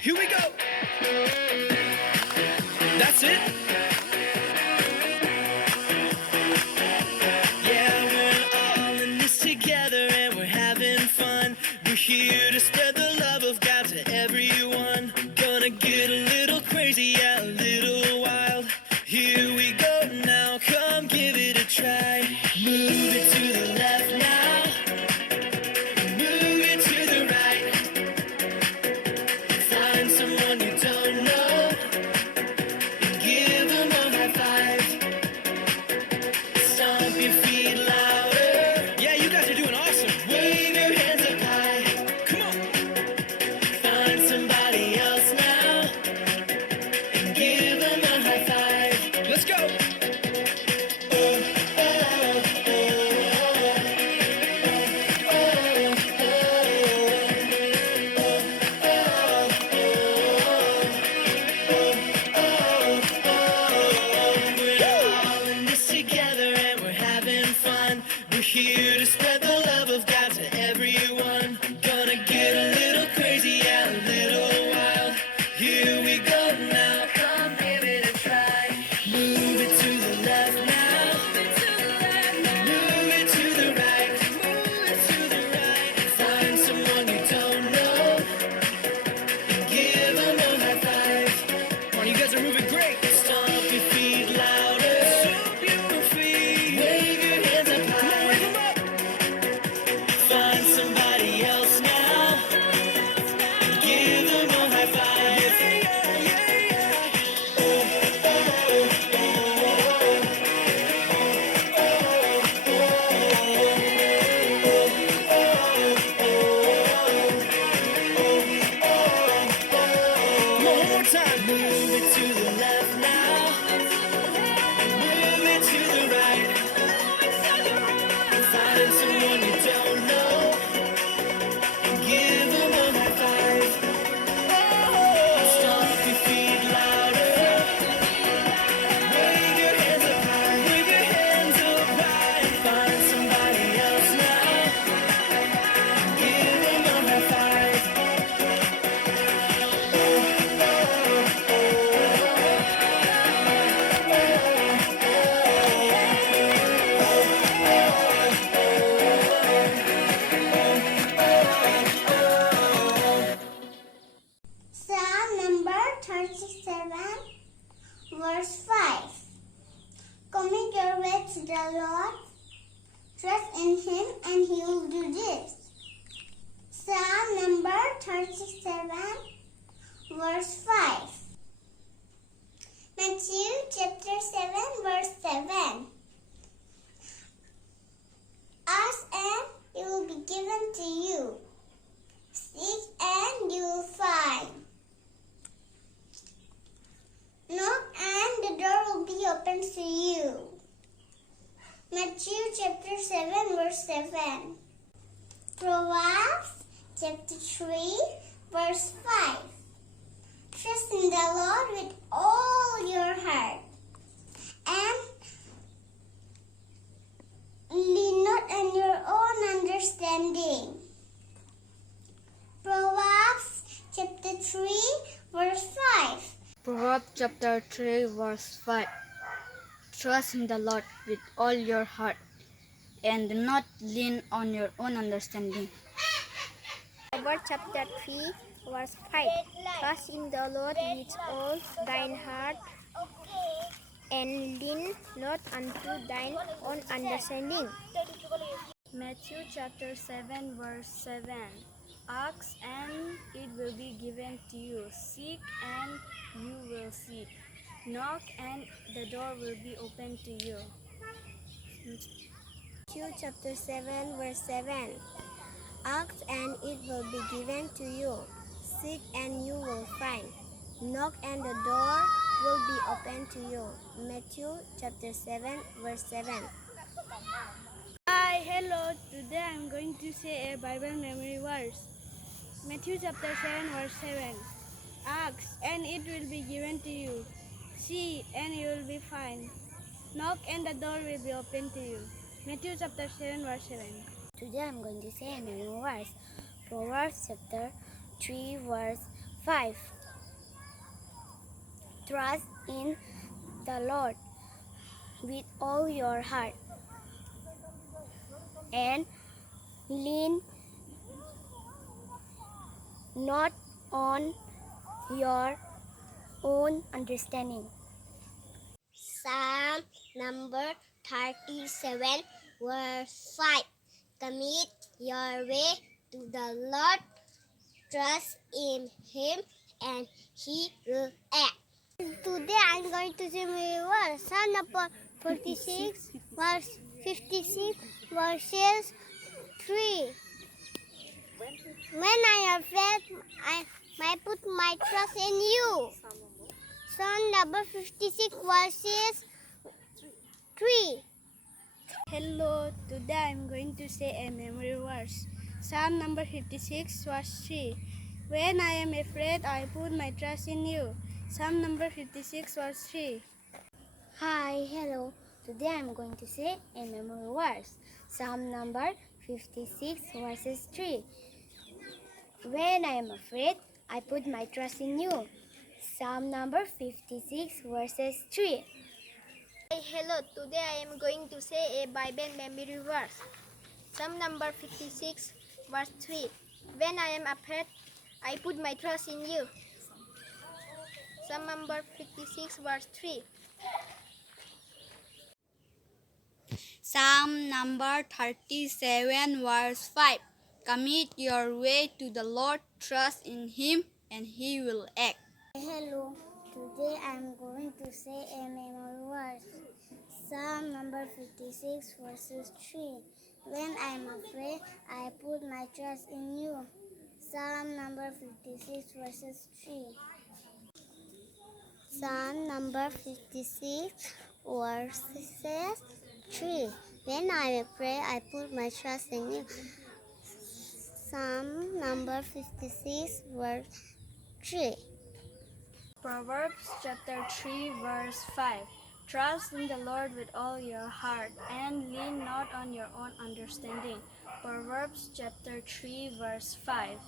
Here we go. That's it. Yeah, we're all in this together and we're having fun. We're here to spread the love of God to everyone. Gonna get a little crazy, yeah, a little wild. Here we go now, come give it a try. Move it to the left now. Move it to the right. Find someone you don't know and give them a high five. Stomp your feet louder. Yeah, you guys are doing awesome. Wave your hands up high. Come on. Find somebody else now and give them a high five. Let's go. We're here to spread the love of God to everyone. Gonna get a little crazy, yeah, a little wild. Here we go now, come give it a try. Move it to the left now. Move it to the right. Find someone you don't know and give them a high five. Come on, you guys are moving great. Stomp your feet louder. Stomp your feet. Wave your hands up high. Find somebody else now and give them a high five. Come on, one more time. Move it to the left now. Move it to the right. Find someone you don't know and give them a high five. Stomp your feet louder. Wave your hands up high. Wave your hands up high. Find somebody else now and give them a high five. Psalm number 37, verse 5. Commit your way to the Lord, trust in Him, and He will do this. Psalm number 37, verse 5. Matthew chapter 7, verse 7. Ask and it will be given to you. Seek and you will find. Knock and the door will be opened to you. Matthew chapter 7 verse 7. Proverbs chapter 3 verse 5. Trust in the Lord with all your heart and lean not on your own understanding. Proverbs chapter 3 verse 5. Proverbs chapter 3 verse 5. Trust in the Lord with all your heart and do not lean on your own understanding. Proverbs chapter 3 verse 5. Trust in the Lord with all thine heart and lean not unto thine own understanding. Matthew chapter 7 verse 7. Ask and it will be given to you. Seek and you will see. Knock and the door will be opened to you. Matthew chapter 7 verse 7. Ask and it will be given to you. Seek and you will find. Knock and the door will be opened to you. Matthew chapter 7 verse 7. Hi, hello. Today I'm going to say a Bible memory verse. Matthew chapter 7 verse 7. Ask and it will be given to you. See and you will be found. Knock and the door will be opened to you. Matthew chapter 7 verse 7. Today I'm going to say a memory verse. Proverbs chapter 3 verse 5. Trust in the Lord with all your heart and lean not on your own understanding. Psalm number 37 verse 5. Commit your way to the Lord. Trust in Him and He will act. Today I'm going to say my verse. Psalm number 46 verse 56 verses 3. When I am afraid, I put my trust in you. Psalm number 56 verses 3. Hello, today I'm going to say a memory verse. Psalm number 56 verse 3. When I am afraid, I put my trust in you. Psalm number 56 verse 3. Hi, hello. Today I'm going to say a memory verse. Psalm number 56 verses 3. When I am afraid, I put my trust in you. Psalm number 56 verses 3. Hi, hello. Today I am going to say a Bible memory verse. Psalm number 56 verse 3. When I am afraid, I put my trust in you. Psalm number 56 verse 3. Psalm number 37 verse 5. Commit your way to the Lord, trust in Him, and He will act. Hello, today I'm going to say a memory verse. Psalm number 56 verses 3. When I'm afraid, I put my trust in you. Psalm number 56 verses 3. Psalm number 56 verses 3. When I'm afraid, I put my trust in you. Psalm number 56 verse 3. Proverbs chapter 3 verse 5. Trust in the Lord with all your heart and lean not on your own understanding. Proverbs chapter 3 verse 5.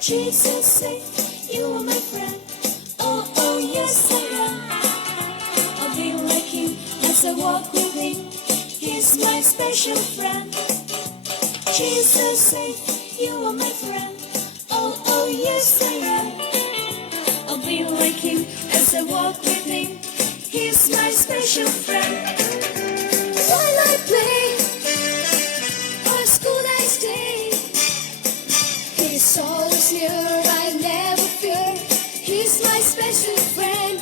Jesus said, you are my friend. Oh, oh, yes, I am. I'll be like him as I walk with him. He's my special friend. Jesus said, you are my friend. Oh, oh, yes, I am. I'll be like him as I walk with him. He's my special friend. While I play, or school I stay, He's always here, I never fear. He's my special friend.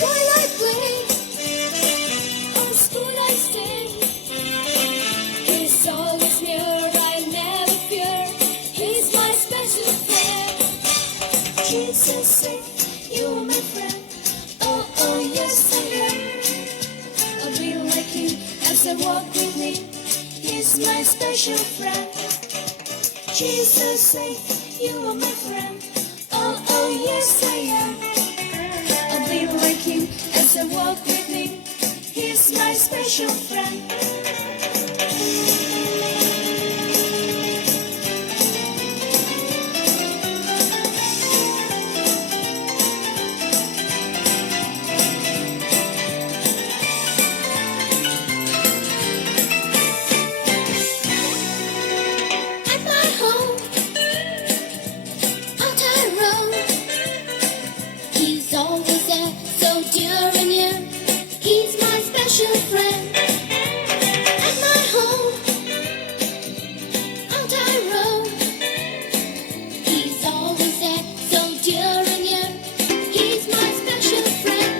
While I play, on school I stay. He's always here, I never fear. He's my special friend. Jesus said, you are my friend. Oh, oh, yes, I am. I'll be like him as I walk with him. He's my special friend. Jesus said, you are my friend. Oh, oh, yes, I am. I'll be like him as I walk with him. He's my special friend. At my home, on Tyrone, he's always there, so dear and near. He's my special friend. At my home, on Tyrone, he's always there, so dear and near. He's my special friend.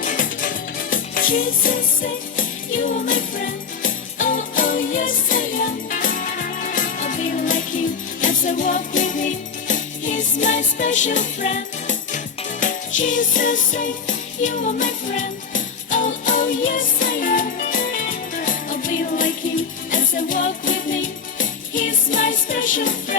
Jesus said, you are my friend. Oh, oh, yes, I am. I'll be like him as I walk with him. He's my special friend. Jesus said, you are my friend. Oh, oh, yes, I am. Nation.